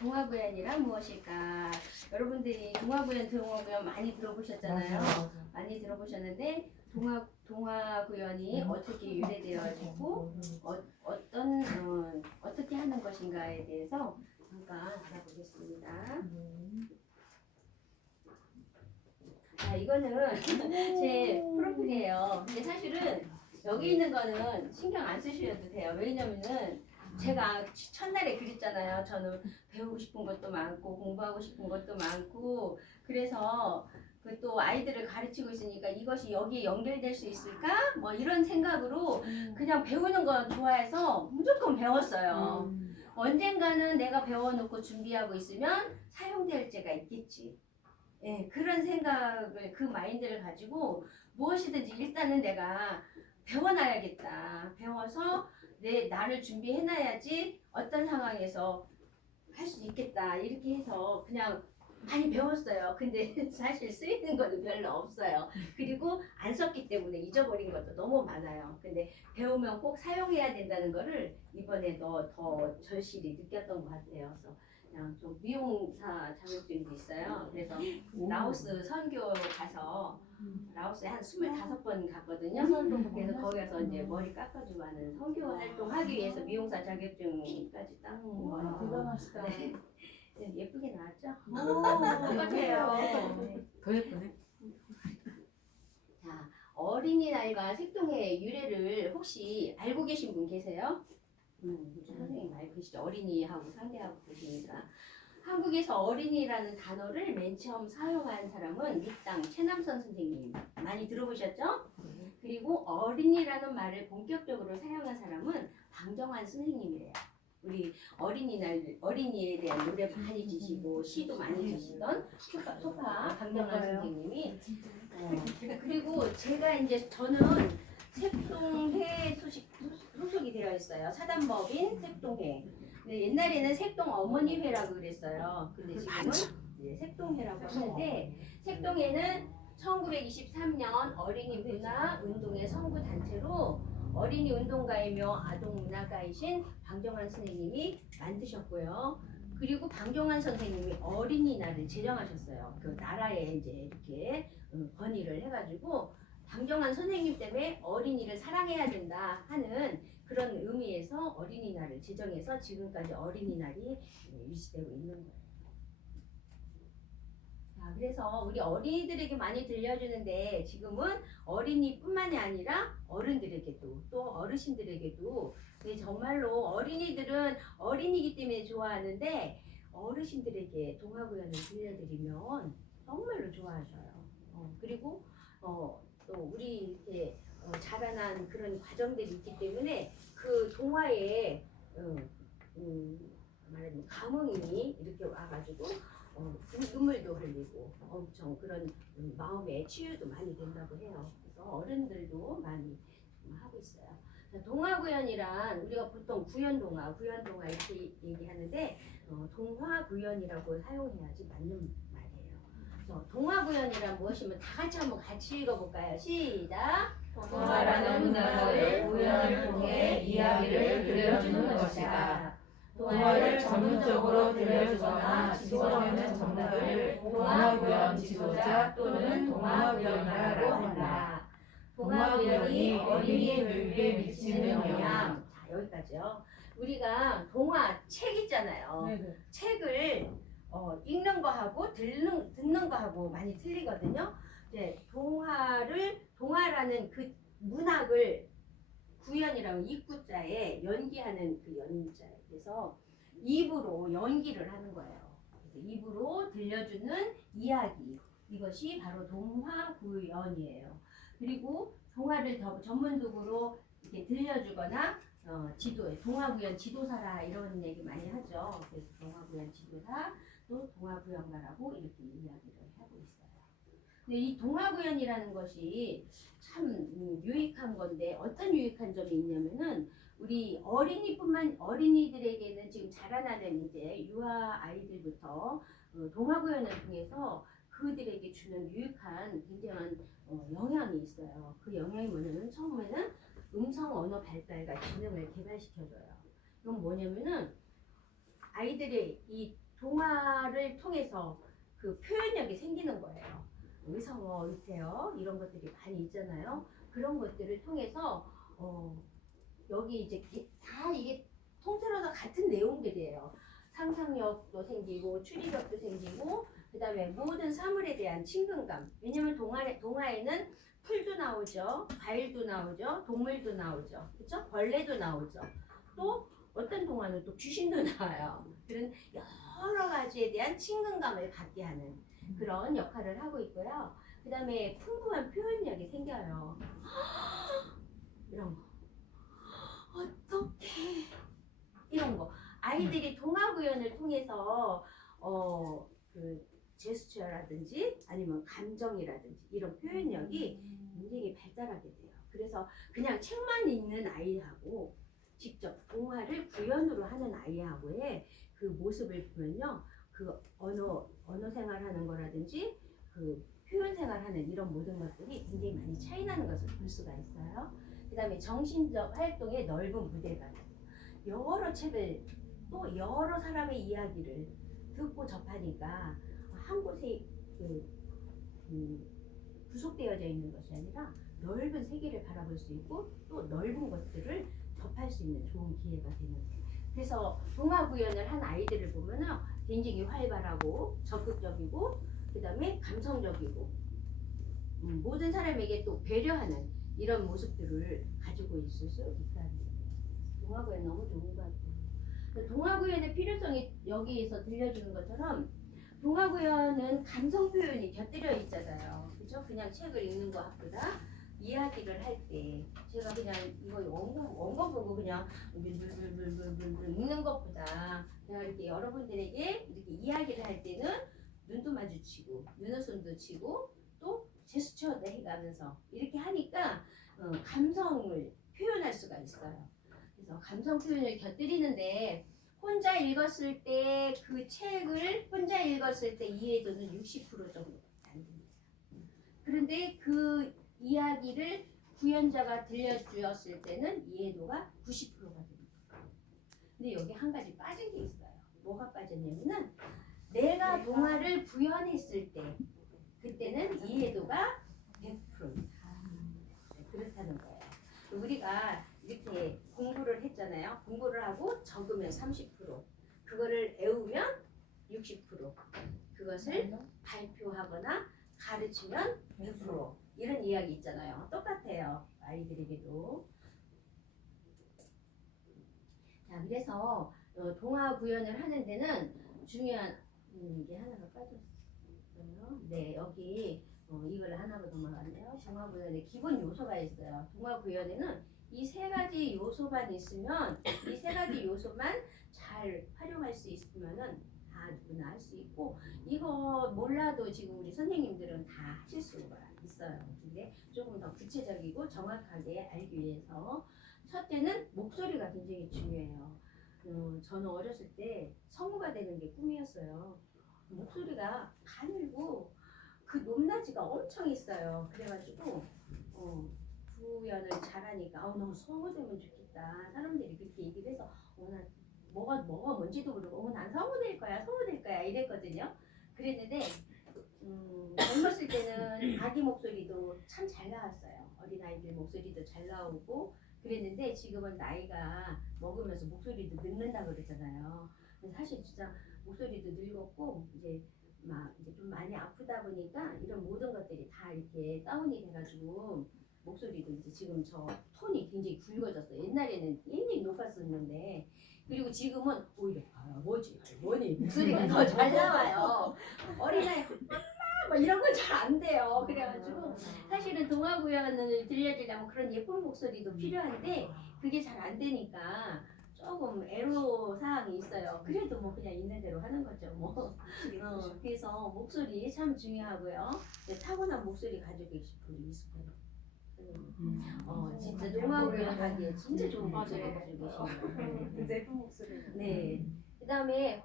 동화구연이란 무엇일까? 여러분들이 동화구연 많이 들어보셨잖아요. 맞아. 많이 들어보셨는데 동화구연이 어떻게 유래되어지고 어떻게 하는 것인가에 대해서 잠깐 알아보겠습니다. 자, 이거는 제 프로필이에요. 근데 사실은 여기 있는 거는 신경 안 쓰셔도 돼요. 왜냐면은 제가 첫날에 그랬잖아요. 저는 배우고 싶은 것도 많고 공부하고 싶은 것도 많고 그래서 그 또 아이들을 가르치고 있으니까 이것이 여기에 연결될 수 있을까? 뭐 이런 생각으로 그냥 배우는 거 좋아해서 무조건 배웠어요. 언젠가는 내가 배워놓고 준비하고 있으면 사용될 때가 있겠지. 예, 그런 생각을 그 마인드를 가지고 무엇이든지 일단은 내가 배워놔야겠다. 배워서 나를 준비해놔야지 어떤 상황에서 할 수 있겠다. 이렇게 해서 그냥 많이 배웠어요. 근데 사실 쓰이는 거는 별로 없어요. 그리고 안 썼기 때문에 잊어버린 것도 너무 많아요. 근데 배우면 꼭 사용해야 된다는 거를 이번에 더 절실히 느꼈던 것 같아요. 그래서 그냥 좀 미용사 자격증도 있어요. 그래서 라오스 선교 가서 라오스에 한 25번 갔거든요. 그래서 거기 가서 이제 머리 깎아주고 하는 선교 활동하기 위해서 미용사 자격증까지 딴 거예요. 대단하시다. 네. 예쁘게 나왔죠? 똑같아요. 네. 더 예쁘네. 자, 어린이날과 색동의 유래를 혹시 알고 계신 분 계세요? 선생님 알고 계시죠? 어린이하고 상대하고 계시니까. 한국에서 어린이라는 단어를 맨 처음 사용한 사람은 밀당 최남선 선생님 많이 들어보셨죠? 그리고 어린이라는 말을 본격적으로 사용한 사람은 방정환 선생님이래요. 우리 어린이에 대한 노래 많이 지시고 시도 많이 지시던 소파 방정환 선생님이 그리고 저는 색동회 소속이 되어 있어요. 사단법인 색동회. 근데 옛날에는 색동 어머니회라고 그랬어요. 근데 지금은 이제 색동회라고 하는데 색동회는 1923년 어린이 문화 운동의 선구 단체로 어린이 운동가이며 아동 문화가이신 방정환 선생님이 만드셨고요. 그리고 방정환 선생님이 어린이날을 제정하셨어요. 그 나라에 이제 이렇게 건의를 해가지고 방정환 선생님 때문에 어린이를 사랑해야 된다 하는 그런 의미에서 어린이날을 제정해서 지금까지 어린이날이 유지되고 있는 거예요. 자, 그래서 우리 어린이들에게 많이 들려주는데 지금은 어린이뿐만이 아니라 어른들에게도 또 어르신들에게도 정말로 어린이들은 어린이기 때문에 좋아하는데 어르신들에게 동화구연을 들려드리면 정말로 좋아하셔요. 그리고 또 우리 이렇게 자라난 그런 과정들이 있기 때문에 그 동화에 말하자면 감흥이 이렇게 와가지고 눈물도 흘리고 엄청 그런 마음의 치유도 많이 된다고 해요. 그래서 어른들도 많이 하고 있어요. 동화구연이란 우리가 보통 구연동화 이렇게 얘기하는데 동화구연이라고 사용해야지 맞는 말이에요. 동화구연이란 무엇이면 다 같이 한번 같이 읽어볼까요? 시작! 동화라는 문학을 구연을 통해 이야기를 들려주는 것이다. 동화를 전문적으로 들려주거나 지도하는 전문가를 동화구연 지도자 또는 동화구연가라고 한다. 동화구연이 어린이 교육에 미치는 영향. 자, 여기까지요. 우리가 동화 책 있잖아요. 네네. 책을 읽는 거하고 듣는 거하고 많이 틀리거든요. 이제 동화라는 그 문학을 구연이라고 입구자에 연기하는 그 연자에 그래서 입으로 연기를 하는 거예요. 그래서 입으로 들려주는 이야기 이것이 바로 동화구연이에요. 그리고 동화를 더 전문적으로 이렇게 들려주거나 동화구연 지도사라 이런 얘기 많이 하죠. 그래서 동화구연 지도사 또 동화구연가라고 이렇게 이야기를 하고 있어요. 근데 이 동화구연이라는 것이 참 유익한 건데 어떤 유익한 점이 있냐면은 우리 어린이들에게는 지금 자라나는 이제 유아 아이들부터 동화구연을 통해서 그들에게 주는 유익한 굉장한 영향이 있어요. 그 영향이 뭐냐면 처음에는 음성 언어 발달과 지능을 개발시켜줘요. 이건 뭐냐면은 아이들이 이 동화를 통해서 그 표현력이 생기는 거예요. 의성어, 의태어 이런 것들이 많이 있잖아요. 그런 것들을 통해서 여기 이제 다 이게 통틀어서 같은 내용들이에요. 상상력도 생기고 추리력도 생기고 그다음에 모든 사물에 대한 친근감. 왜냐면 동화에는 풀도 나오죠, 과일도 나오죠, 동물도 나오죠, 그렇죠? 벌레도 나오죠. 또 어떤 동화는 또 귀신도 나와요. 그런 여러 가지에 대한 친근감을 갖게 하는 그런 역할을 하고 있고요. 그다음에 풍부한 표현력이 생겨요. 이런 거. 어떻게 이런 거 아이들이 동화 구연을 통해서 그 제스처라든지 아니면 감정이라든지 이런 표현력이 굉장히 발달하게 돼요. 그래서 그냥 책만 읽는 아이하고 직접 동화를 구연으로 하는 아이하고의 그 모습을 보면요, 그 언어 생활하는 거라든지 그 표현 생활하는 이런 모든 것들이 굉장히 많이 차이 나는 것을 볼 수가 있어요. 그다음에 정신적 활동의 넓은 무대가 여러 책을 또 여러 사람의 이야기를 듣고 접하니까 한 곳에 구속되어져 있는 것이 아니라 넓은 세계를 바라볼 수 있고 또 넓은 것들을 접할 수 있는 좋은 기회가 되는 거예요. 그래서 동화 구연을 한 아이들을 보면은 굉장히 활발하고 적극적이고 그다음에 감성적이고 모든 사람에게 또 배려하는 이런 모습들을 가지고 있을 수 있다는 거예요. 동화 구연 너무 좋은 것 같아요. 동화 구연의 필요성이 여기에서 들려주는 것처럼 동화 구연은 감성 표현이 곁들여 있잖아요. 그렇죠? 그냥 책을 읽는 것보다 이야기를 할 때 제가 그냥 이거 원고 보고 그냥 물물물물물 읽는 것보다 그냥 이렇게 여러분들에게 이렇게 이야기를 할 때는 눈도 마주치고 눈웃음도 치고 또 제스처도 해가면서 이렇게 하니까 감성을 표현할 수가 있어요. 그래서 감성 표현을 곁들이는데 혼자 읽었을 때 그 책을 혼자 읽었을 때 이해도는 60% 정도밖에 안 됩니다. 그런데 그 이야기를 구연자가 들려주었을 때는 이해도가 90%가 됩니다. 근데 여기 한 가지 빠진 게 있어요. 뭐가 빠졌냐면은 내가 동화를 구현했을 때 그때는 이해도가 100%입니다. 그렇다는 거예요. 우리가 이렇게 공부를 했잖아요. 공부를 하고 적으면 30%, 그거를 외우면 60%, 그것을 발표하거나 가르치면 100%, 이런 이야기 있잖아요. 똑같아요. 아이들에게도. 자, 그래서 동화 구연을 하는 데는 중요한 게 하나가 빠졌어요. 네, 여기 이걸 하나가 넘어갔네요. 동화 구연의 기본 요소가 있어요. 동화 구연에는 이 세 가지 요소만 있으면, 이 세 가지 요소만 잘 활용할 수 있으면은 다 누구나 할 수 있고, 이거 몰라도 지금 우리 선생님들은 다 하실 수가 있어요. 근데 조금 더 구체적이고 정확하게 알기 위해서 첫째는 목소리가 굉장히 중요해요. 저는 어렸을 때 성우가 되는 게 꿈이었어요. 목소리가 가늘고 그 높낮이가 엄청 있어요. 그래가지고 구연을 잘하니까 너무 성우 되면 좋겠다. 사람들이 그렇게 얘기를 해서 난 뭐가 뭔지도 모르고 난 성우 될 거야 이랬거든요. 그랬는데 젊었을 때는 아기 목소리도 참 잘 나왔어요. 어린아이들 목소리도 잘 나오고 그랬는데 지금은 나이가 먹으면서 목소리도 늙는다 그러잖아요. 근데 사실 진짜 목소리도 늙었고 이제 좀 많이 아프다 보니까 이런 모든 것들이 다 이렇게 다운이 돼가지고 목소리도 이제 지금 저 톤이 굉장히 굵어졌어요. 옛날에는 굉장히 높았었는데, 그리고 지금은 오히려 뭐지 할머니 목소리가 더 잘 나와요. 어린아이 뭐 이런 건 잘 안 돼요. 그래가지고 사실은 동화 구연을 들려주려면 그런 예쁜 목소리도 필요한데 그게 잘 안 되니까 조금 애로 사항이 있어요. 그래도 뭐 그냥 있는 대로 하는 거죠. 뭐. 그래서 목소리 참 중요하고요. 타고난 목소리 가지고 계신 분이 있을 거예요. 진짜 동화 구연 하기에 진짜 좋은 목소리 가지고 계신 거예요. 예쁜 목소리. 네. 그다음에